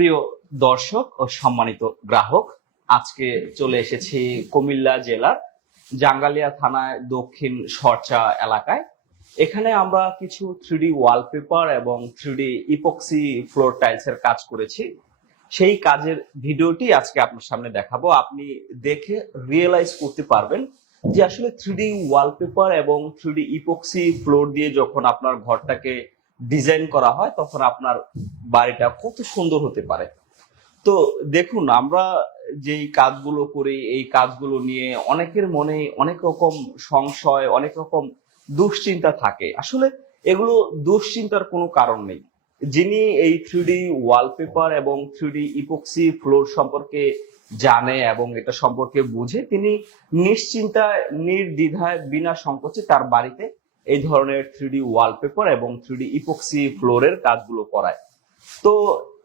প্রিয় দর্শক ও সম্মানিত গ্রাহক আজকে চলে এসেছি কুমিল্লা জেলার জাঙ্গালিয়া থানায় দক্ষিণ সরচা এলাকায় এখানে আমরা কিছু থ্রিডি ওয়ালপেপার এবং থ্রিডি ইপক্সি ফ্লোর টাইলসের কাজ করেছি সেই কাজের ভিডিওটি আজকে আপনার সামনে দেখাবো আপনি দেখে রিয়েলাইজ করতে পারবেন যে আসলে থ্রিডি ওয়ালপেপার এবং থ্রিডি ইপক্সি ফ্লোর দিয়ে যখন আপনার ঘরটাকে ডিজাইন করা হয় তখন আপনার বাড়িটা কত সুন্দর হতে পারে তো দেখুন আমরা যেই কাজগুলো করি এই কাজগুলো নিয়ে অনেকের মনে অনেক রকম সংশয় অনেক রকম দুশ্চিন্তা থাকে আসলে এগুলো দুশ্চিন্তার কোনো কারণ নেই যিনি এই থ্রিডি ওয়ালপেপার এবং থ্রিডি ইপক্সি ফ্লোর সম্পর্কে জানে এবং এটা সম্পর্কে বুঝে তিনি নিশ্চিন্তায় নির্দ্বিধায় বিনা সংকোচে তার বাড়িতে এই ধরনের থ্রি ডি ওয়ালপেপার এবং থ্রি ডি ইপক্সি ফ্লোরের কাজগুলো করায় তো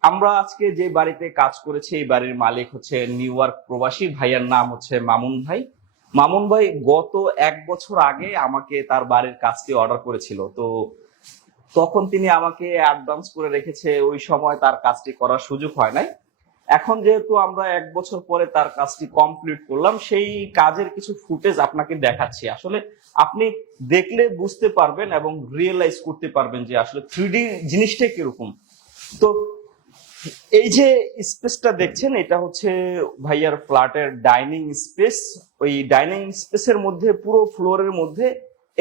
আমরা আজকে যে বাড়িতে কাজ করেছি এই বাড়ির মালিক হচ্ছে নিউ ইয়র্ক প্রবাসী ভাইয়ার নাম হচ্ছে মামুন ভাই মামুন ভাই গত এক বছর আগে আমাকে তার বাড়ির কাজটি অর্ডার করেছিল তো তখন তিনি আমাকে অ্যাডভান্স করে রেখেছে ওই সময় তার কাজটি করার সুযোগ হয় নাই এখন যেহেতু আমরা এক বছর পরে তার কাজটি কমপ্লিট করলাম সেই কাজের কিছু ফুটেজ আপনাকে দেখাচ্ছি আসলে আপনি দেখলে বুঝতে পারবেন এবং রিয়েলাইজ করতে পারবেন যে আসলে থ্রিডি জিনিসটা কিরকম তো এই যে স্পেসটা দেখছেন এটা হচ্ছে ভাইয়ার ফ্ল্যাটের ডাইনিং স্পেস ওই ডাইনিং স্পেসের মধ্যে পুরো ফ্লোরের মধ্যে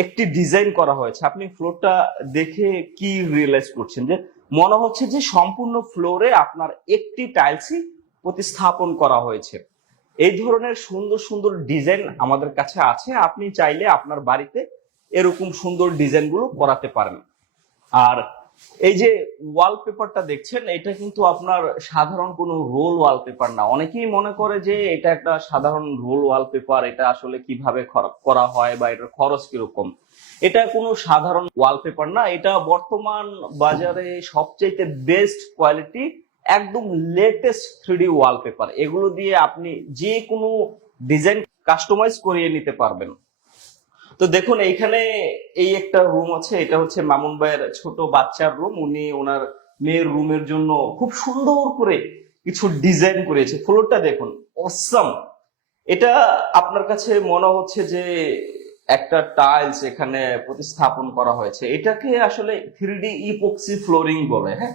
একটি ডিজাইন করা হয়েছে আপনি ফ্লোরটা দেখে কি রিয়েলাইজ করছেন যে মনে হচ্ছে যে সম্পূর্ণ ফ্লোরে আপনার একটি টাইলসই প্রতিস্থাপন করা হয়েছে এই ধরনের সুন্দর সুন্দর ডিজাইন আমাদের কাছে আছে আপনি চাইলে আপনার বাড়িতে এরকম সুন্দর ডিজাইনগুলো করাতে পারেন আর এই যে ওয়ালপেপারটা দেখছেন এটা কিন্তু আপনার সাধারণ কোনো রোল ওয়ালপেপার না অনেকেই মনে করে যে এটা একটা সাধারণ রোল ওয়ালপেপার এটা আসলে কিভাবে করা হয় বা এটার খরচ কিরকম এটা কোনো সাধারণ ওয়ালপেপার না এটা বর্তমান বাজারে সবচেয়ে বেস্ট কোয়ালিটি একদম লেটেস্ট থ্রিডি ওয়ালপেপার এগুলো দিয়ে আপনি যে কোনো ডিজাইন কাস্টমাইজ করিয়ে নিতে পারবেন তো দেখুন এইখানে এই একটা রুম আছে এটা হচ্ছে মামুন ভাইয়ের ছোট বাচ্চার রুম উনি ওনার মেয়ের রুমের জন্য খুব সুন্দর করে কিছু ডিজাইন করেছে ফ্লোরটা দেখুন অসম এটা আপনার কাছে মনে হচ্ছে যে একটা টাইলস এখানে প্রতিস্থাপন করা হয়েছে এটাকে আসলে থ্রি ডি ইপক্সি ফ্লোরিং বলে হ্যাঁ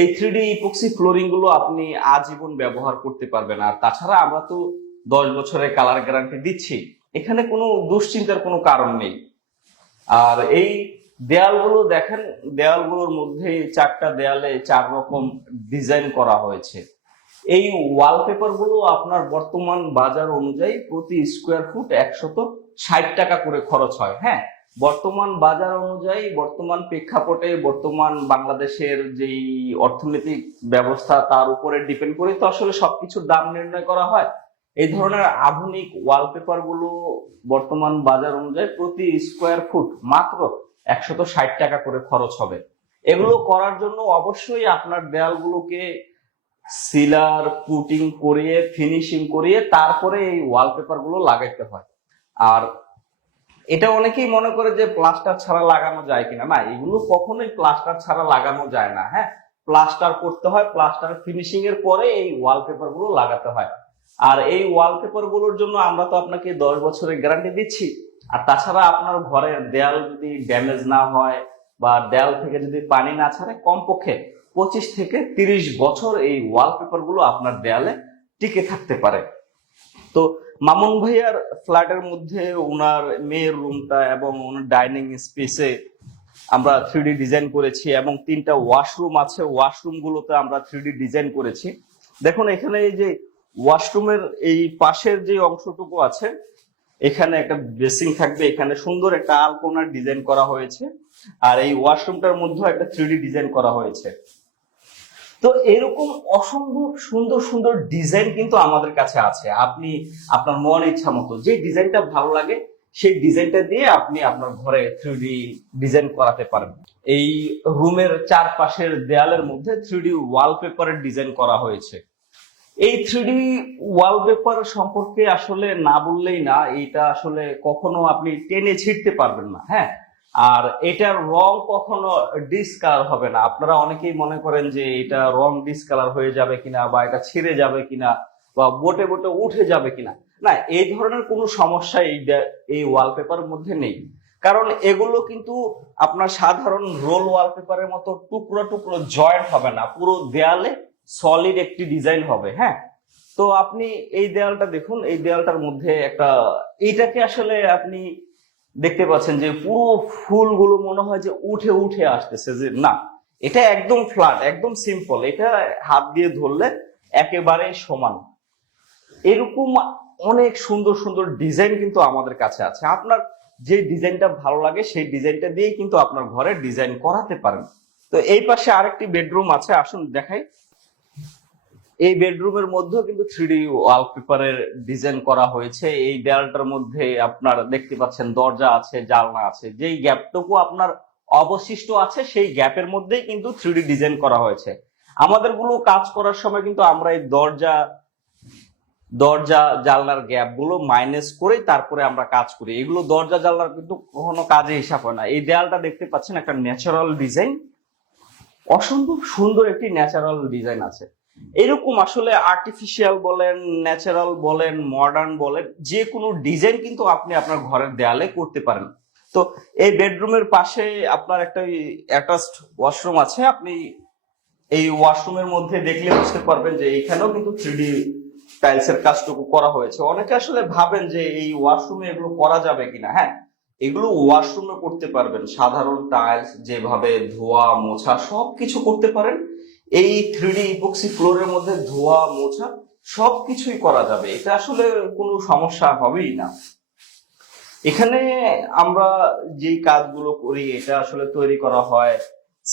এই ডি ইপক্সি ফ্লোরিং গুলো আপনি আজীবন ব্যবহার করতে পারবেন আর তাছাড়া আমরা তো দশ বছরের কালার গ্যারান্টি দিচ্ছি এখানে কোনো দুশ্চিন্তার কোনো কারণ নেই আর এই দেয়ালগুলো দেখেন দেয়ালগুলোর মধ্যে চারটা দেয়ালে চার রকম ডিজাইন করা হয়েছে এই ওয়ালপেপারগুলো আপনার বর্তমান বাজার অনুযায়ী প্রতি স্কোয়ার ফুট একশত ষাট টাকা করে খরচ হয় হ্যাঁ বর্তমান বাজার অনুযায়ী বর্তমান প্রেক্ষাপটে বর্তমান বাংলাদেশের যেই অর্থনৈতিক ব্যবস্থা তার উপরে ডিপেন্ড করে তো আসলে সবকিছুর দাম নির্ণয় করা হয় এই ধরনের আধুনিক ওয়ালপেপারগুলো বর্তমান বাজার অনুযায়ী প্রতি স্কোয়ার ফুট মাত্র একশত ষাট টাকা করে খরচ হবে এগুলো করার জন্য অবশ্যই আপনার দেয়ালগুলোকে সিলার পুটিং করিয়ে ফিনিশিং করিয়ে তারপরে এই গুলো লাগাইতে হয় আর এটা অনেকেই মনে করে যে প্লাস্টার ছাড়া লাগানো যায় কিনা না এগুলো কখনোই প্লাস্টার ছাড়া লাগানো যায় না হ্যাঁ প্লাস্টার করতে হয় প্লাস্টার ফিনিশিং এর পরে এই ওয়ালপেপার গুলো লাগাতে হয় আর এই ওয়ালপেপারগুলোর জন্য আমরা তো আপনাকে দশ বছরের গ্যারান্টি দিচ্ছি আর তাছাড়া আপনার ঘরের দেয়াল যদি ড্যামেজ না হয় বা দেয়াল থেকে যদি পানি না ছাড়ে কমপক্ষে পঁচিশ থেকে তিরিশ বছর এই ওয়ালপেপারগুলো আপনার দেয়ালে টিকে থাকতে পারে তো মামুন ভাইয়ার ফ্ল্যাটের মধ্যে ওনার মেয়ের রুমটা এবং ওনার ডাইনিং স্পেসে আমরা থ্রিডি ডিজাইন করেছি এবং তিনটা ওয়াশরুম আছে ওয়াশরুমগুলোতে আমরা থ্রিডি ডিজাইন করেছি দেখুন এখানে এই যে ওয়াশরুমের এই পাশের যে অংশটুকু আছে এখানে একটা বেসিং থাকবে এখানে সুন্দর একটা আলপনার ডিজাইন করা হয়েছে আর এই ওয়াশরুমটার মধ্যে একটা থ্রি ডিজাইন করা হয়েছে তো এরকম অসম্ভব সুন্দর সুন্দর ডিজাইন কিন্তু আমাদের কাছে আছে আপনি আপনার মন ইচ্ছা মতো যে ডিজাইনটা ভালো লাগে সেই ডিজাইনটা দিয়ে আপনি আপনার ঘরে থ্রি ডিজাইন করাতে পারেন এই রুমের চারপাশের দেয়ালের মধ্যে থ্রি ওয়ালপেপারের ডিজাইন করা হয়েছে এই থ্রিডি ওয়ালপেপার সম্পর্কে আসলে না বললেই না এটা আসলে কখনো আপনি টেনে ছিটতে পারবেন না হ্যাঁ আর এটার রং কখনো ডিসকালার হবে না আপনারা অনেকেই মনে করেন যে এটা রং ডিসকালার হয়ে যাবে কিনা বা এটা ছিঁড়ে যাবে কিনা বা বোটে বোটে উঠে যাবে কিনা না এই ধরনের কোনো সমস্যা এই এই ওয়ালপেপারের মধ্যে নেই কারণ এগুলো কিন্তু আপনার সাধারণ রোল ওয়ালপেপারের মতো টুকরো টুকরো জয়েন্ট হবে না পুরো দেয়ালে সলিড একটি ডিজাইন হবে হ্যাঁ তো আপনি এই দেয়ালটা দেখুন এই দেয়ালটার মধ্যে একটা এইটাকে আসলে আপনি দেখতে পাচ্ছেন যে পুরো ফুলগুলো মনে হয় যে উঠে উঠে আসতেছে যে না এটা একদম ফ্ল্যাট একদম সিম্পল এটা হাত দিয়ে ধরলে একেবারে সমান এরকম অনেক সুন্দর সুন্দর ডিজাইন কিন্তু আমাদের কাছে আছে আপনার যে ডিজাইনটা ভালো লাগে সেই ডিজাইনটা দিয়েই কিন্তু আপনার ঘরে ডিজাইন করাতে পারেন তো এই পাশে আরেকটি বেডরুম আছে আসুন দেখাই এই বেডরুমের মধ্যেও কিন্তু থ্রিডি ওয়ালপেপারের ডিজাইন করা হয়েছে এই দেয়ালটার মধ্যে আপনার দেখতে পাচ্ছেন দরজা আছে জালনা আছে যেই গ্যাপটুকু আপনার অবশিষ্ট আছে সেই গ্যাপের মধ্যেই কিন্তু থ্রিডি ডিজাইন করা হয়েছে আমাদের গুলো কাজ করার সময় কিন্তু আমরা এই দরজা দরজা জানলার গ্যাপগুলো মাইনাস করে তারপরে আমরা কাজ করি এগুলো দরজা জানলার কিন্তু কোনো কাজে হিসাব হয় না এই দেয়ালটা দেখতে পাচ্ছেন একটা ন্যাচারাল ডিজাইন অসম্ভব সুন্দর একটি ন্যাচারাল ডিজাইন আছে এরকম আসলে আর্টিফিশিয়াল বলেন ন্যাচারাল বলেন মডার্ন বলেন যে কোনো ডিজাইন কিন্তু আপনি আপনার ঘরের দেয়ালে করতে পারেন তো এই বেডরুমের পাশে আপনার একটা অ্যাটাচড ওয়াশরুম আছে আপনি এই ওয়াশরুমের মধ্যে দেখলে বুঝতে পারবেন যে এখানেও কিন্তু থ্রিডি টাইলসের কাজটুকু করা হয়েছে অনেকে আসলে ভাবেন যে এই ওয়াশরুমে এগুলো করা যাবে কিনা হ্যাঁ এগুলো ওয়াশরুমে করতে পারবেন সাধারণ টাইলস যেভাবে ধোয়া মোছা সব কিছু করতে পারেন এই থ্রিডি ডি ইপক্সি ফ্লোরের মধ্যে ধোয়া মোছা সব কিছুই করা যাবে এটা আসলে কোনো সমস্যা হবেই না এখানে আমরা যে কাজগুলো করি এটা আসলে তৈরি করা হয়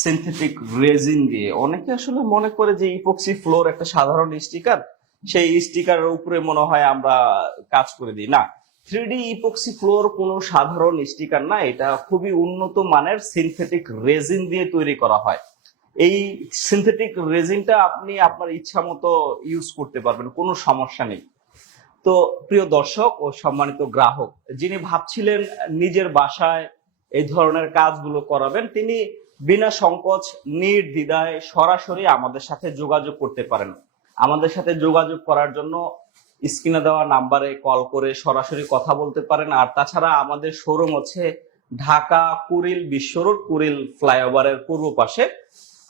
সিনথেটিক রেজিন দিয়ে অনেকে আসলে মনে করে যে ইপক্সি ফ্লোর একটা সাধারণ স্টিকার সেই স্টিকারের উপরে মনে হয় আমরা কাজ করে দিই না থ্রিডি ইপোক্সি ইপক্সি ফ্লোর কোনো সাধারণ স্টিকার না এটা খুবই উন্নত মানের সিনথেটিক রেজিন দিয়ে তৈরি করা হয় এই সিনথেটিক রেজিনটা আপনি আপনার ইচ্ছা মতো ইউজ করতে পারবেন কোনো সমস্যা নেই তো প্রিয় দর্শক ও সম্মানিত গ্রাহক যিনি ভাবছিলেন নিজের বাসায় এই ধরনের কাজগুলো করাবেন তিনি বিনা সংকোচ নির্দ্বিধায় সরাসরি আমাদের সাথে যোগাযোগ করতে পারেন আমাদের সাথে যোগাযোগ করার জন্য স্ক্রিনে দেওয়া নাম্বারে কল করে সরাসরি কথা বলতে পারেন আর তাছাড়া আমাদের শোরুম হচ্ছে ঢাকা কুরিল বিশ্বরোড কুরিল ফ্লাইওভারের পূর্ব পাশে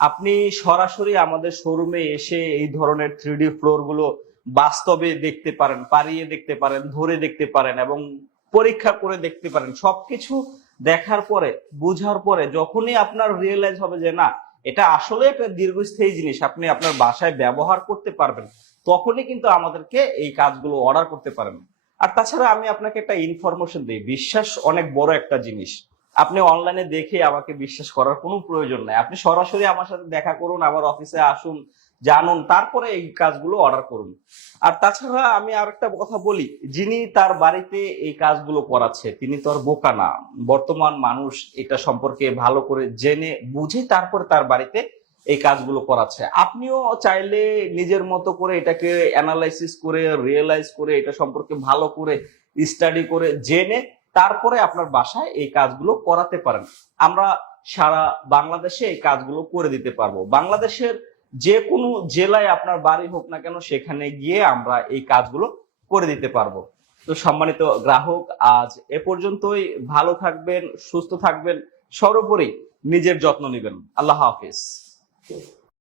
আপনি সরাসরি আমাদের শোরুমে এসে এই ধরনের থ্রি ফ্লোর গুলো বাস্তবে দেখতে পারেন পারিয়ে দেখতে পারেন ধরে দেখতে পারেন এবং পরীক্ষা করে দেখতে পারেন সবকিছু দেখার পরে বুঝার পরে যখনই আপনার রিয়েলাইজ হবে যে না এটা আসলে একটা দীর্ঘস্থায়ী জিনিস আপনি আপনার বাসায় ব্যবহার করতে পারবেন তখনই কিন্তু আমাদেরকে এই কাজগুলো অর্ডার করতে পারেন আর তাছাড়া আমি আপনাকে একটা ইনফরমেশন দিই বিশ্বাস অনেক বড় একটা জিনিস আপনি অনলাইনে দেখে আমাকে বিশ্বাস করার কোনো প্রয়োজন নাই আপনি সরাসরি আমার সাথে দেখা করুন আমার অফিসে আসুন জানুন তারপরে এই কাজগুলো অর্ডার করুন আর তাছাড়া আমি আর একটা কথা বলি যিনি তার বাড়িতে এই কাজগুলো করাচ্ছে তিনি তো আর বোকা না বর্তমান মানুষ এটা সম্পর্কে ভালো করে জেনে বুঝে তারপর তার বাড়িতে এই কাজগুলো করাচ্ছে আপনিও চাইলে নিজের মতো করে এটাকে অ্যানালাইসিস করে রিয়েলাইজ করে এটা সম্পর্কে ভালো করে স্টাডি করে জেনে তারপরে আপনার বাসায় এই কাজগুলো করাতে পারেন আমরা সারা বাংলাদেশে এই কাজগুলো করে দিতে পারবো বাংলাদেশের যে কোনো জেলায় আপনার বাড়ি হোক না কেন সেখানে গিয়ে আমরা এই কাজগুলো করে দিতে পারবো তো সম্মানিত গ্রাহক আজ এ পর্যন্তই ভালো থাকবেন সুস্থ থাকবেন সর্বোপরি নিজের যত্ন নেবেন আল্লাহ হাফিজ